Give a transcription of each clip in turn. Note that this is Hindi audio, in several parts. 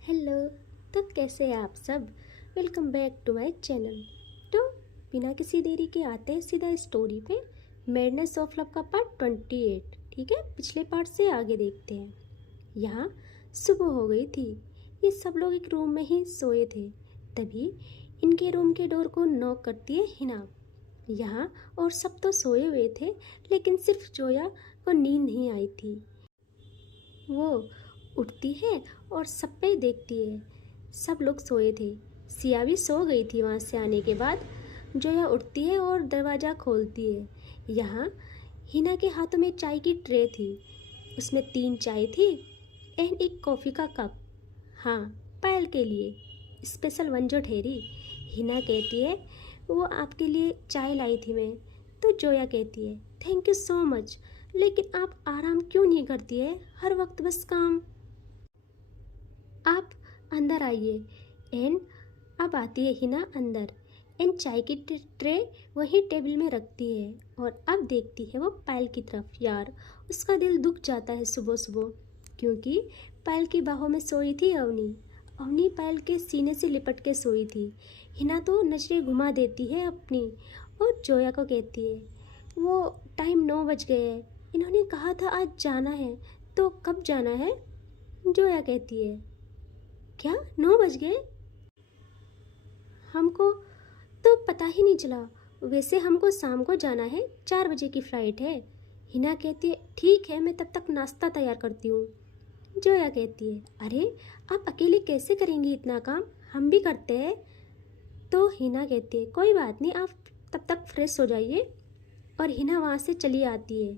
हेलो। तो कैसे हैं आप सब? Welcome back to my channel. तो बिना किसी देरी के आते हैं सीधा स्टोरी पे। मैडनेस ऑफ लव का पार्ट 28। ठीक है, पिछले पार्ट से आगे देखते हैं। यहाँ सुबह हो गई थी। ये सब लोग एक रूम में ही सोए थे। तभी इनके रूम के डोर को नॉक करती है हिना। यहाँ और सब तो सोए हुए थे, लेकिन सिर्फ जोया को नींद नहीं आई थी। वो उठती है और सब पे देखती है। सब लोग सोए थे। सिया भी सो गई थी वहाँ से आने के बाद। जोया उठती है और दरवाज़ा खोलती है। यहाँ हिना के हाथों में चाय की ट्रे थी। उसमें 3 चाय थी एंड एक कॉफ़ी का कप। हाँ, पायल के लिए स्पेशल वन जो ठहरी। हिना कहती है वो आपके लिए चाय लाई थी मैं। तो जोया कहती है थैंक यू सो मच, लेकिन आप आराम क्यों नहीं करती है? हर वक्त बस काम। आप अंदर आइए। एंड अब आती है हिना अंदर एंड चाय की ट्रे वही टेबल में रखती है और अब देखती है वो पायल की तरफ। यार, उसका दिल दुख जाता है सुबह सुबह, क्योंकि पायल की बाहों में सोई थी अवनी। अवनी पायल के सीने से लिपट के सोई थी। हिना तो नजरें घुमा देती है अपनी और जोया को कहती है वो टाइम 9 बज गए हैं। इन्होंने कहा था आज जाना है, तो कब जाना है? जोया कहती है क्या 9 बज गए? हमको तो पता ही नहीं चला। वैसे हमको शाम को जाना है, 4 बजे की फ़्लाइट है। हिना कहती है ठीक है, मैं तब तक नाश्ता तैयार करती हूँ। जोया कहती है अरे आप अकेले कैसे करेंगी इतना काम, हम भी करते हैं। तो हिना कहती है कोई बात नहीं, आप तब तक फ्रेश हो जाइए। और हिना वहाँ से चली आती है।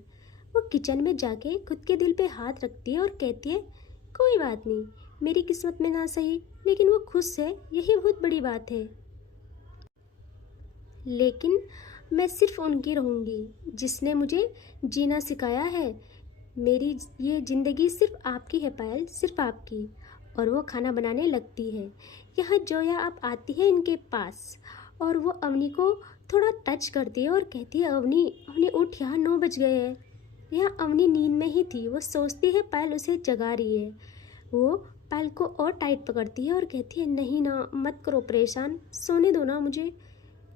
वो किचन में जाके खुद के दिल पे हाथ रखती है और कहती है कोई बात नहीं, मेरी किस्मत में ना सही, लेकिन वो खुश है, यही बहुत बड़ी बात है। लेकिन मैं सिर्फ उनकी रहूँगी जिसने मुझे जीना सिखाया है। मेरी ये ज़िंदगी सिर्फ आपकी है पायल, सिर्फ आपकी। और वो खाना बनाने लगती है। यहाँ जोया अब आती है इनके पास और वो अवनी को थोड़ा टच करती है और कहती है अवनी अवनी उठ, यहाँ 9 बज गए हैं। यहाँ अवनी नींद में ही थी। वो सोचती है पायल उसे जगा रही है। वो पायल को और टाइट पकड़ती है और कहती है नहीं ना, मत करो परेशान, सोने दो ना मुझे।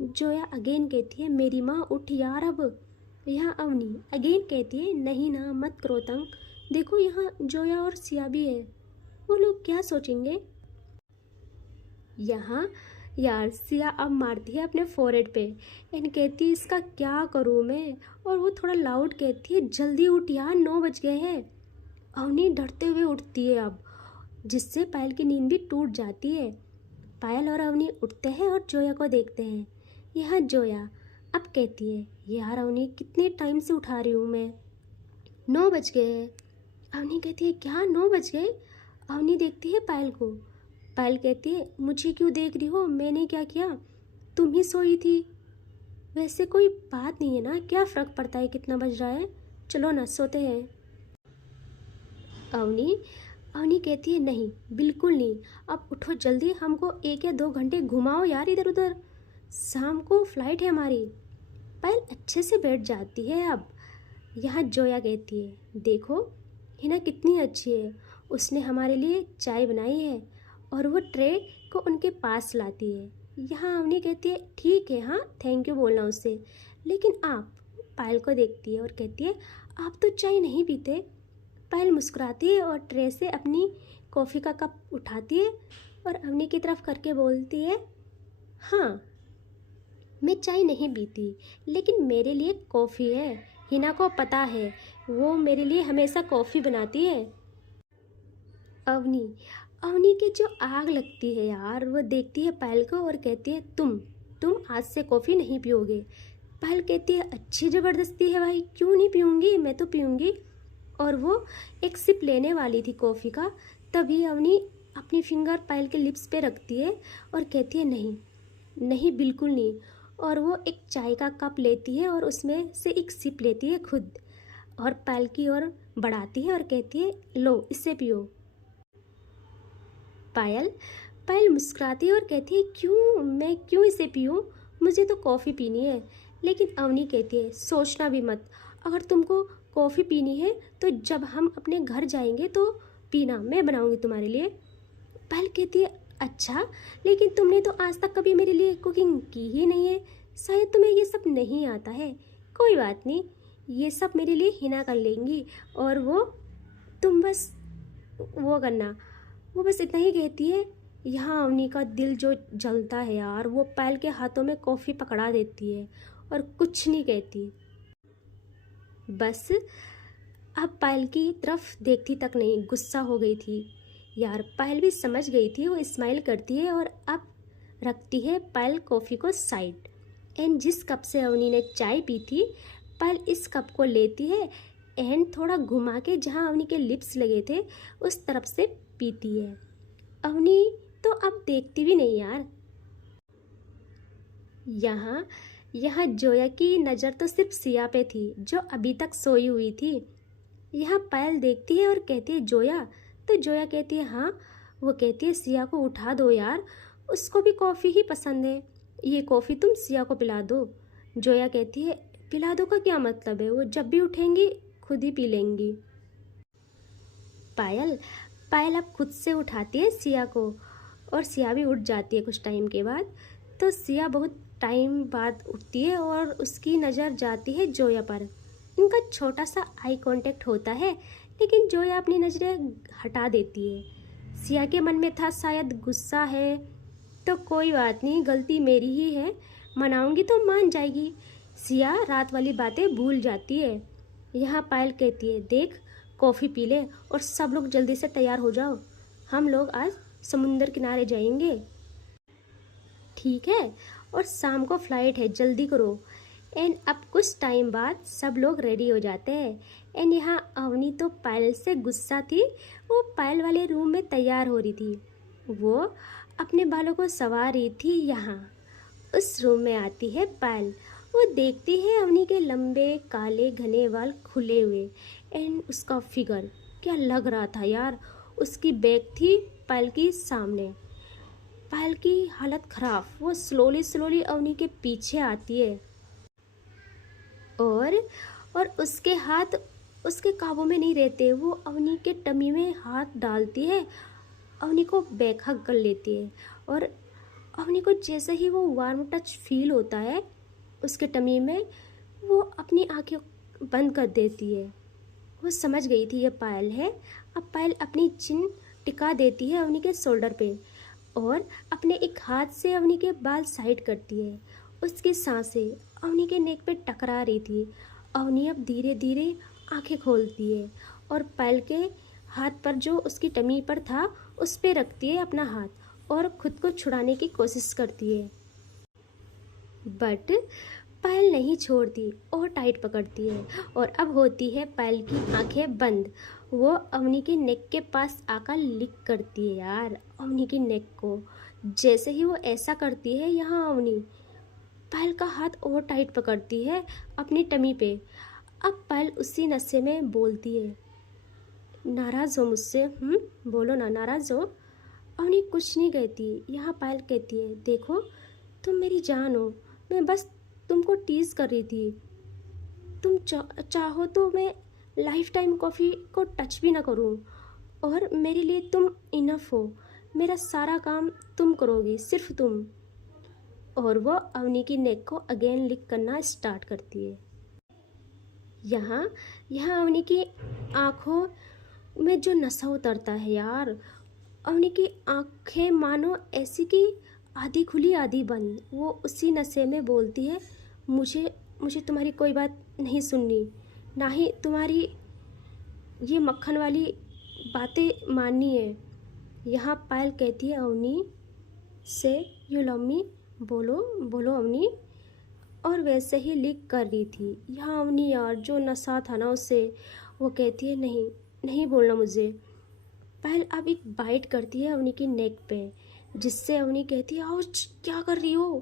जोया अगेन कहती है मेरी माँ उठ यार अब। यहाँ अवनी अगेन कहती है नहीं ना, मत करो तंग। देखो यहाँ जोया और सिया भी है, वो लोग क्या सोचेंगे। यहाँ यार सिया अब मारती है अपने फोरहेड पे एंड कहती है इसका क्या करूँ मैं। और वो थोड़ा लाउड कहती है जल्दी उठ यार, 9 बज गए हैं। अवनी डरते हुए उठती है अब, जिससे पायल की नींद भी टूट जाती है। पायल और अवनी उठते हैं और जोया को देखते हैं। यह जोया अब कहती है यार अवनी कितने टाइम से उठा रही हूँ मैं, 9 बज गए हैं। अवनी कहती है क्या 9 बज गए? अवनी देखती है पायल को। पायल कहती है मुझे क्यों देख रही हो, मैंने क्या किया? तुम ही सोई थी। वैसे कोई बात नहीं है ना, क्या फ़र्क पड़ता है कितना बज रहा है, चलो ना सोते हैं। अवनी अवनी कहती है नहीं, बिल्कुल नहीं, अब उठो जल्दी, हमको 1 या 2 घंटे घुमाओ यार इधर उधर, शाम को फ़्लाइट है हमारी। पायल अच्छे से बैठ जाती है अब। यहाँ जोया कहती है देखो हिना कितनी अच्छी है, उसने हमारे लिए चाय बनाई है। और वो ट्रे को उनके पास लाती है। यहाँ अवनी कहती है ठीक है, हाँ थैंक यू बोलना उससे, लेकिन आप। पायल को देखती है और कहती है आप तो चाय नहीं पीते। पायल मुस्कुराती है और ट्रे से अपनी कॉफ़ी का कप उठाती है और अवनी की तरफ करके बोलती है हाँ मैं चाय नहीं पीती, लेकिन मेरे लिए कॉफ़ी है। हिना को पता है, वो मेरे लिए हमेशा कॉफ़ी बनाती है। अवनी अवनी के जो आग लगती है यार, वो देखती है पायल को और कहती है तुम आज से कॉफ़ी नहीं पियोगे। पायल कहती है अच्छी ज़बरदस्ती है भाई, क्यों नहीं पीऊँगी, मैं तो पीऊँगी। और वो एक सिप लेने वाली थी कॉफ़ी का, तभी अवनी अपनी फिंगर पायल के लिप्स पे रखती है और कहती है नहीं नहीं बिल्कुल नहीं। और वो एक चाय का कप लेती है और उसमें से एक सिप लेती है खुद और पायल की ओर बढ़ाती है और कहती है लो इससे पियो। पायल पायल मुस्कुराती है और कहती है क्यों, मैं क्यों इसे पीऊँ, मुझे तो कॉफ़ी पीनी है। लेकिन अवनी कहती है सोचना भी मत, अगर तुमको कॉफ़ी पीनी है तो जब हम अपने घर जाएंगे तो पीना, मैं बनाऊंगी तुम्हारे लिए। पहल कहती है अच्छा, लेकिन तुमने तो आज तक कभी मेरे लिए कुकिंग की ही नहीं है, शायद तुम्हें ये सब नहीं आता है। कोई बात नहीं, ये सब मेरे लिए हिना कर लेंगी। और वो तुम बस वो करना। वो बस इतना ही कहती है। यहाँ अवनी का दिल जो जलता है यार, वो पायल के हाथों में कॉफ़ी पकड़ा देती है और कुछ नहीं कहती। बस अब पायल की तरफ देखती तक नहीं, गुस्सा हो गई थी यार। पायल भी समझ गई थी। वो स्माइल करती है और अब रखती है पायल कॉफ़ी को साइड। एंड जिस कप से अवनी ने चाय पी थी, पायल इस कप को लेती है एंड थोड़ा घुमा के जहाँ अवनी के लिप्स लगे थे उस तरफ से पीती है। अवनी तो अब देखती भी नहीं यार। यहाँ यहाँ जोया की नज़र तो सिर्फ सिया पे थी जो अभी तक सोई हुई थी। यहाँ पायल देखती है और कहती है जोया। तो जोया कहती है हाँ। वो कहती है सिया को उठा दो यार, उसको भी कॉफ़ी ही पसंद है, ये कॉफ़ी तुम सिया को पिला दो। जोया कहती है पिला दो का क्या मतलब है, वो जब भी उठेंगी खुद ही पी लेंगी। पायल पायल अब खुद से उठाती है सिया को और सिया भी उठ जाती है कुछ टाइम के बाद। तो सिया बहुत टाइम बाद उठती है और उसकी नज़र जाती है जोया पर। इनका छोटा सा आई कांटेक्ट होता है, लेकिन जोया अपनी नज़रें हटा देती है। सिया के मन में था शायद गुस्सा है, तो कोई बात नहीं, गलती मेरी ही है, मनाऊंगी तो मान जाएगी। सिया रात वाली बातें भूल जाती है। यहाँ पायल कहती है देख, कॉफ़ी पी ले और सब लोग जल्दी से तैयार हो जाओ, हम लोग आज समुंदर किनारे जाएंगे। ठीक है, और शाम को फ्लाइट है, जल्दी करो। एंड अब कुछ टाइम बाद सब लोग रेडी हो जाते हैं। एंड यहाँ अवनी तो पायल से गुस्सा थी। वो पायल वाले रूम में तैयार हो रही थी, वो अपने बालों को संवार रही थी। यहाँ उस रूम में आती है पायल। वो देखती है अवनी के लंबे काले घने बाल खुले हुए एंड उसका फिगर क्या लग रहा था यार। उसकी बैग थी पायल की सामने। पायल की हालत खराब। वो स्लोली स्लोली अवनी के पीछे आती है और उसके हाथ उसके काबू में नहीं रहते। वो अवनी के टमी में हाथ डालती है, अवनी को बेखक कर लेती है और अवनी को जैसे ही वो वार्म टच फील होता है उसके टमी में, वो अपनी आंखें बंद कर देती है। वो समझ गई थी ये पायल है। अब पायल अपनी चिन टिका देती है अवनी के शोल्डर पे और अपने एक हाथ से अवनी के बाल साइड करती है। उसकी सांसें अवनी के नेक पे टकरा रही थी। अवनी अब धीरे धीरे आंखें खोलती है और पायल के हाथ पर जो उसकी टमी पर था उस पे रखती है अपना हाथ और खुद को छुड़ाने की कोशिश करती है, बट पायल नहीं छोड़ती और टाइट पकड़ती है। और अब होती है पायल की आंखें बंद। वो अवनी के नेक के पास आकर लिक करती है यार अवनी की नेक को। जैसे ही वो ऐसा करती है, यहाँ अवनी पायल का हाथ और टाइट पकड़ती है अपनी टमी पे। अब पायल उसी नशे में बोलती है नाराज़ हो मुझसे? बोलो ना, नाराज़ हो? अवनी कुछ नहीं कहती। यहाँ पायल कहती है देखो, तुम मेरी जान हो, मैं बस तुमको टीज़ कर रही थी। तुम चाहो तो मैं लाइफ टाइम कॉफ़ी को टच भी ना करूं, और मेरे लिए तुम इनफ हो। मेरा सारा काम तुम करोगी, सिर्फ तुम। और वो अवनी की नेक को अगेन लिक करना स्टार्ट करती है। यहाँ यहाँ अवनी की आँखों में जो नशा उतरता है यार। अवनी की आँखें मानो ऐसी कि आधी खुली आधी बंद। वो उसी नशे में बोलती है मुझे तुम्हारी कोई बात नहीं सुननी, ना ही तुम्हारी ये मक्खन वाली बातें माननी है। यहाँ पायल कहती है अवनी से यू लव मी, बोलो बोलो अवनी। और वैसे ही लिक कर रही थी। यहाँ अवनी यार जो नशा था ना उससे, वो कहती है नहीं नहीं बोलना मुझे। पायल अब एक बाइट करती है अवनी की नेक पे, जिससे अवनी कहती है आउच, क्या कर रही हो?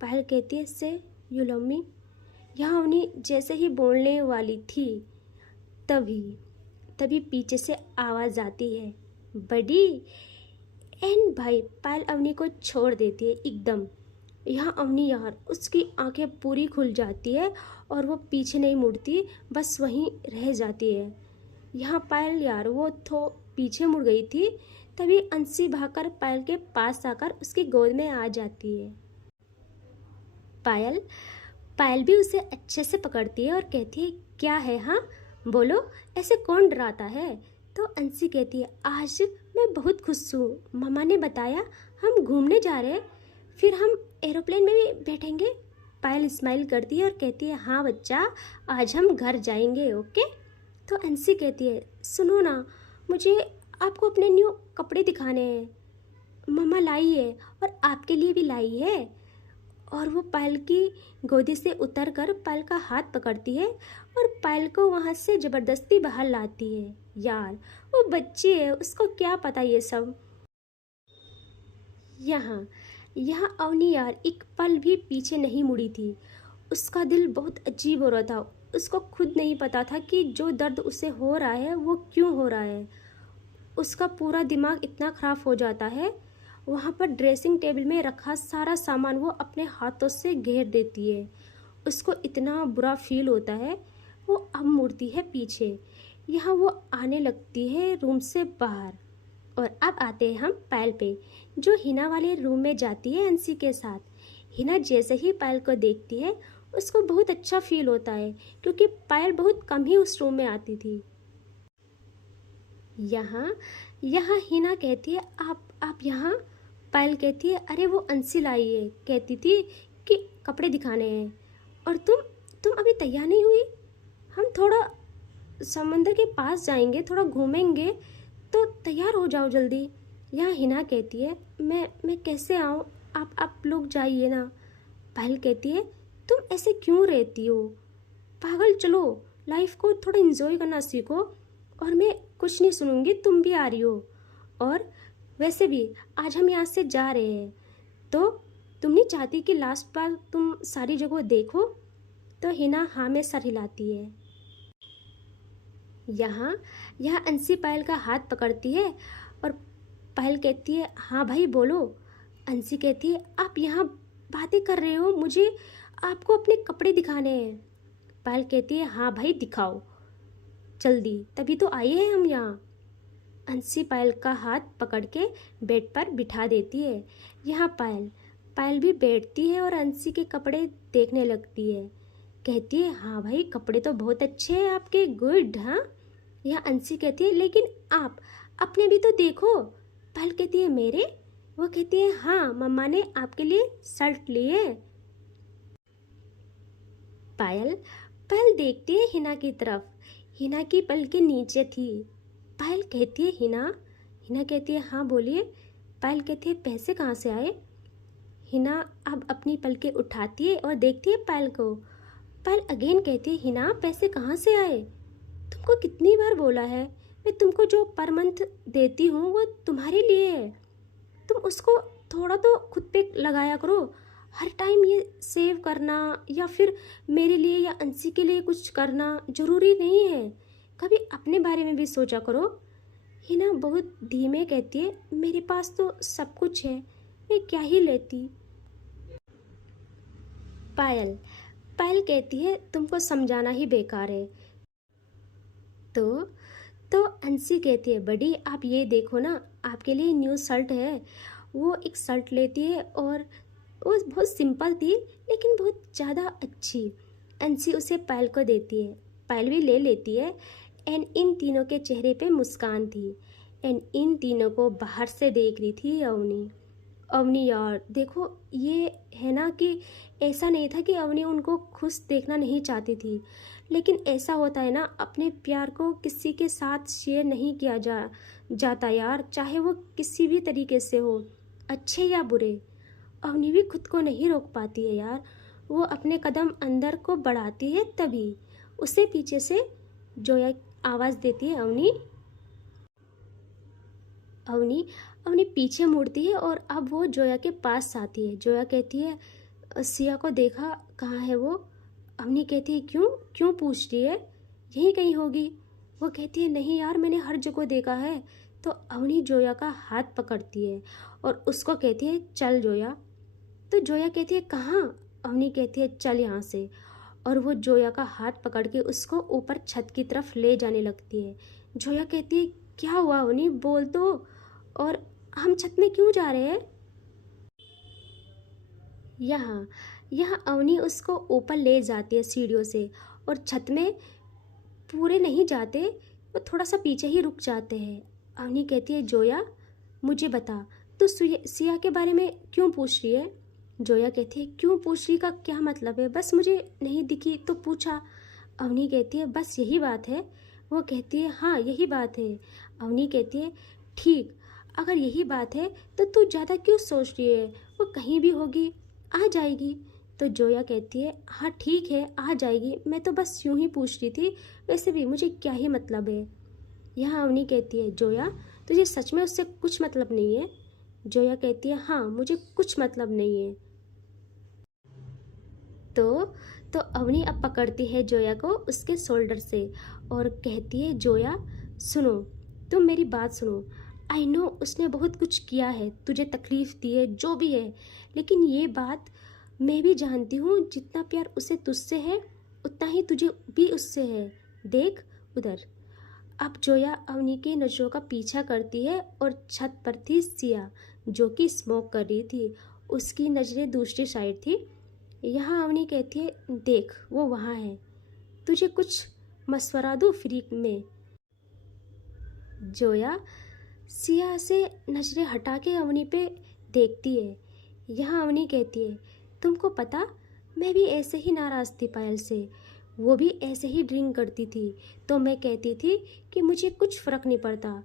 पायल कहती है से यू लव मी। यहाँ अवनी जैसे ही बोलने वाली थी तभी पीछे से आवाज़ आती है बड़ी। एंड भाई पायल अवनी को छोड़ देती है एकदम। यहाँ अवनी यार उसकी आंखें पूरी खुल जाती है और वो पीछे नहीं मुड़ती, बस वहीं रह जाती है। यहाँ पायल यार वो पीछे मुड़ गई थी तभी अंशी भागकर पायल के पास आकर उसकी गोद में आ जाती है। पायल पायल भी उसे अच्छे से पकड़ती है और कहती है, क्या है, हाँ बोलो, ऐसे कौन डराता है? तो अंशी कहती है, आज मैं बहुत खुश हूँ, मम्मा ने बताया हम घूमने जा रहे हैं, फिर हम एरोप्लेन में भी बैठेंगे। पायल स्माइल करती है और कहती है, हाँ बच्चा, आज हम घर जाएंगे, ओके। तो अंशी कहती है, सुनो ना, मुझे आपको अपने न्यू कपड़े दिखाने हैं, मम्मा लाई है और आपके लिए भी लाई है। और वो पायल की गोदी से उतर कर पायल का हाथ पकड़ती है और पायल को वहाँ से ज़बरदस्ती बाहर लाती है। यार वो बच्ची है, उसको क्या पता ये सब। यहाँ यहाँ अवनी यार एक पल भी पीछे नहीं मुड़ी थी। उसका दिल बहुत अजीब हो रहा था। उसको खुद नहीं पता था कि जो दर्द उसे हो रहा है वो क्यों हो रहा है। उसका पूरा दिमाग इतना ख़राब हो जाता है। वहाँ पर ड्रेसिंग टेबल में रखा सारा सामान वो अपने हाथों से घेर देती है। उसको इतना बुरा फील होता है। वो अब मुड़ती है पीछे। यहाँ वो आने लगती है रूम से बाहर। और अब आते हैं हम पायल पे, जो हिना वाले रूम में जाती है अंशी के साथ। हिना जैसे ही पायल को देखती है उसको बहुत अच्छा फील होता है, क्योंकि पायल बहुत कम ही उस रूम में आती थी। यहाँ यहाँ हिना कहती है, आप यहाँ? पायल कहती है, अरे वो अंशी लाई है, कहती थी कि कपड़े दिखाने हैं। और तुम अभी तैयार नहीं हुई? हम थोड़ा समंदर के पास जाएंगे, थोड़ा घूमेंगे, तो तैयार हो जाओ जल्दी। यहाँ हिना कहती है, मैं कैसे आऊँ? आप लोग जाइए ना। पायल कहती है, तुम ऐसे क्यों रहती हो पागल, चलो लाइफ को थोड़ा इन्जॉय करना सीखो। और मैं कुछ नहीं सुनूंगी, तुम भी आ रही हो। और वैसे भी आज हम यहाँ से जा रहे हैं, तो तुम नहीं चाहती कि लास्ट बार तुम सारी जगह देखो? तो हिना हाँ में सर हिलाती है। यहाँ अंशी पायल का हाथ पकड़ती है और पायल कहती है, हाँ भाई बोलो। अंशी कहती है, आप यहाँ बातें कर रहे हो, मुझे आपको अपने कपड़े दिखाने हैं। पायल कहती है, हाँ भाई दिखाओ जल्दी, तभी तो आए हैं हम यहाँ। अंशी पायल का हाथ पकड़ के बेड पर बिठा देती है। यहाँ पायल भी बैठती है और अंशी के कपड़े देखने लगती है। कहती है, हाँ भाई कपड़े तो बहुत अच्छे हैं आपके, गुड। हाँ, यहाँ अंशी कहती है, लेकिन आप अपने भी तो देखो। पायल कहती है, मेरे? वो कहती है, हाँ मम्मा ने आपके लिए शर्ट ली है। पायल देखती है हिना की तरफ। हिना की पलकें नीचे थी। पायल कहती है, हिना कहती है, हाँ बोलिए। पायल कहती है, पैसे कहाँ से आए? हिना अब अपनी पलकें उठाती है और देखती है पायल को। पायल अगेन कहती है, हिना पैसे कहाँ से आए? तुमको कितनी बार बोला है, मैं तुमको जो पर मंथ देती हूँ वो तुम्हारे लिए है, तुम उसको थोड़ा तो खुद पे लगाया करो। हर टाइम ये सेव करना या फिर मेरे लिए या अंशी के लिए कुछ करना ज़रूरी नहीं है, कभी अपने बारे में भी सोचा करो। हिना बहुत धीमे कहती है, मेरे पास तो सब कुछ है, मैं क्या ही लेती। पायल कहती है, तुमको समझाना ही बेकार है। तो अंशी कहती है, बड़ी आप ये देखो ना, आपके लिए न्यू शर्ट है। वो एक शर्ट लेती है और वो बहुत सिंपल थी लेकिन बहुत ज़्यादा अच्छी। अंशी उसे पायल को देती है। पायल भी ले लेती है एंड इन तीनों के चेहरे पे मुस्कान थी। एंड इन तीनों को बाहर से देख रही थी अवनी यार देखो, ये है ना कि ऐसा नहीं था कि अवनी उनको खुश देखना नहीं चाहती थी, लेकिन ऐसा होता है ना, अपने प्यार को किसी के साथ शेयर नहीं किया जाता यार, चाहे वो किसी भी तरीके से हो, अच्छे या बुरे। अवनी भी खुद को नहीं रोक पाती है यार, वो अपने कदम अंदर को बढ़ाती है, तभी उसे पीछे से जोया आवाज़ देती है, अवनी पीछे मुड़ती है और अब वो जोया के पास आती है। जोया कहती है, सिया को देखा, कहाँ है वो? अवनी कहती है, क्यों पूछ रही है, यहीं कहीं होगी। वो कहती है, नहीं यार मैंने हर जगह देखा है। तो अवनी जोया का हाथ पकड़ती है और उसको कहती है, चल जोया। तो जोया कहती है, कहाँ? अवनी कहती है, चल यहाँ से। और वो जोया का हाथ पकड़ के उसको ऊपर छत की तरफ ले जाने लगती है। जोया कहती है, क्या हुआ अवनी, बोल तो। और हम छत में क्यों जा रहे हैं? यहाँ यहाँ अवनी उसको ऊपर ले जाती है सीढ़ियों से, और छत में पूरे नहीं जाते, वो थोड़ा सा पीछे ही रुक जाते हैं। अवनी कहती है, जोया मुझे बता, तू सिया के बारे में क्यों पूछ रही है? जोया कहती है, क्यों पूछ रही का क्या मतलब है, बस मुझे नहीं दिखी तो पूछा। अवनी कहती है, बस यही बात है? वो कहती है, हाँ यही बात है। अवनी कहती है, ठीक, अगर यही बात है तो तू ज़्यादा क्यों सोच रही है, वो कहीं भी होगी, आ जाएगी। तो जोया कहती है, हाँ ठीक है आ जाएगी, मैं तो बस यूं ही पूछ रही थी, वैसे भी मुझे क्या ही मतलब है। यहाँ अवनी कहती है, जोया तुझे सच में उससे कुछ मतलब नहीं है? जोया कहती है, हाँ मुझे कुछ मतलब नहीं है। तो अवनी अब पकड़ती है जोया को उसके शोल्डर से और कहती है, जोया सुनो, तुम मेरी बात सुनो। आई नो उसने बहुत कुछ किया है, तुझे तकलीफ़ दी है, जो भी है, लेकिन ये बात मैं भी जानती हूँ, जितना प्यार उसे तुझसे है उतना ही तुझे भी उससे है। देख उधर। अब जोया अवनी की नज़रों का पीछा करती है और छत पर थी सिया, जो कि स्मोक कर रही थी। उसकी नज़रें दूसरी साइड थी। यहाँ अवनी कहती है, देख वो वहाँ है, तुझे कुछ मशवरा दूँ फ्री में? जोया सिया से नजरें हटा के अवनी पे देखती है। यहाँ अवनी कहती है, तुमको पता मैं भी ऐसे ही नाराज़ थी पायल से, वो भी ऐसे ही ड्रिंक करती थी, तो मैं कहती थी कि मुझे कुछ फ़र्क नहीं पड़ता,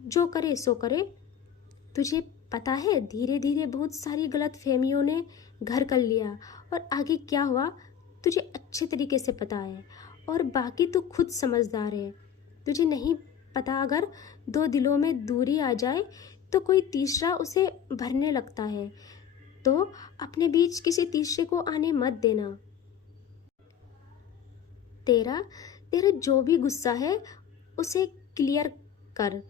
जो करे सो करे। तुझे पता है धीरे धीरे बहुत सारी गलत फहमियों ने घर कर लिया, और आगे क्या हुआ तुझे अच्छे तरीके से पता है, और बाकी तू खुद समझदार है। तुझे नहीं पता, अगर दो दिलों में दूरी आ जाए तो कोई तीसरा उसे भरने लगता है, तो अपने बीच किसी तीसरे को आने मत देना। तेरा तेरा जो भी गुस्सा है उसे क्लियर कर,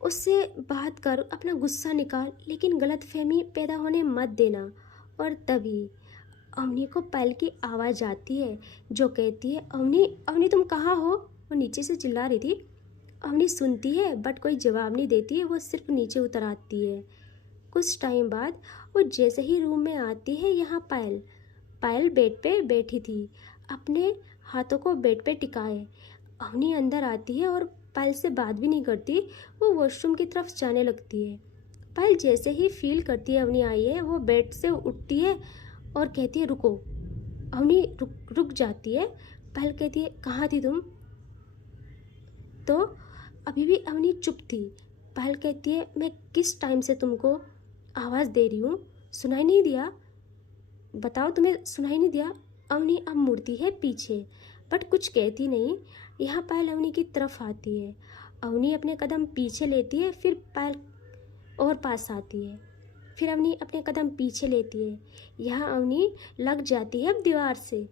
उससे बात कर, अपना गुस्सा निकाल, लेकिन गलतफहमी पैदा होने मत देना। और तभी अवनी को पायल की आवाज़ आती है, जो कहती है, अवनी अवनी तुम कहाँ हो? वो नीचे से चिल्ला रही थी। अवनी सुनती है बट कोई जवाब नहीं देती है, वो सिर्फ नीचे उतर आती है। कुछ टाइम बाद वो जैसे ही रूम में आती है, यहाँ पायल पायल बेड पे बैठी थी, अपने हाथों को बेड पे टिकाए। अवनी अंदर आती है और पायल से बात भी नहीं करती, वो वॉशरूम की तरफ जाने लगती है। पायल जैसे ही फील करती है अवनी आई है, वो बेड से उठती है और कहती है, रुको। अवनी रुक जाती है। पायल कहती है, कहाँ थी तुम? तो अभी भी अवनी चुप थी। पायल कहती है, मैं किस टाइम से तुमको आवाज़ दे रही हूँ, सुनाई नहीं दिया? बताओ, तुम्हें सुनाई नहीं दिया? अवनी अब मुड़ती है पीछे बट कुछ कहती नहीं। यहाँ पायल अवनी की तरफ आती है। अवनी अपने कदम पीछे लेती है, फिर पायल और पास आती है, फिर अवनी अपने कदम पीछे लेती है। यहाँ अवनी लग जाती है अब दीवार से,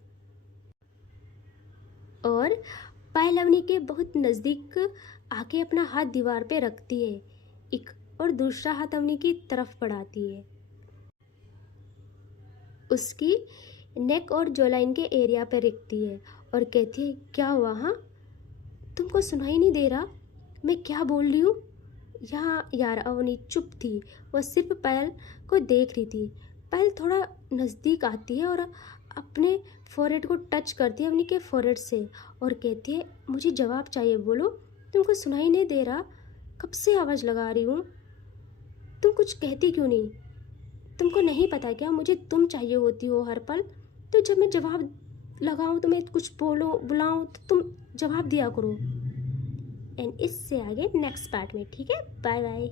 और पायल अवनी के बहुत नज़दीक आके अपना हाथ दीवार पे रखती है, एक और दूसरा हाथ अवनी की तरफ बढ़ाती है। उसकी नेक और जोलाइन के एरिया पे रखती है और कहती है, क्या हुआ? हाँ, तुमको सुनाई नहीं दे रहा मैं क्या बोल रही हूँ? यहाँ यार अवनी चुप थी, वह सिर्फ पायल को देख रही थी। पायल थोड़ा नज़दीक आती है और अपने फोरहेड को टच करती है अवनी के फोरहेड से, और कहती है, मुझे जवाब चाहिए, बोलो, तुमको सुनाई नहीं दे रहा? कब से आवाज़ लगा रही हूँ, तुम कुछ कहती क्यों नहीं? तुमको नहीं पता क्या मुझे तुम चाहिए होती हो हर पल? तो जब मैं जवाब लगाऊं, तुम्हें कुछ बोलो बुलाऊं, तो तुम जवाब दिया करो। एंड इससे आगे नेक्स्ट पार्ट में, ठीक है? Bye bye.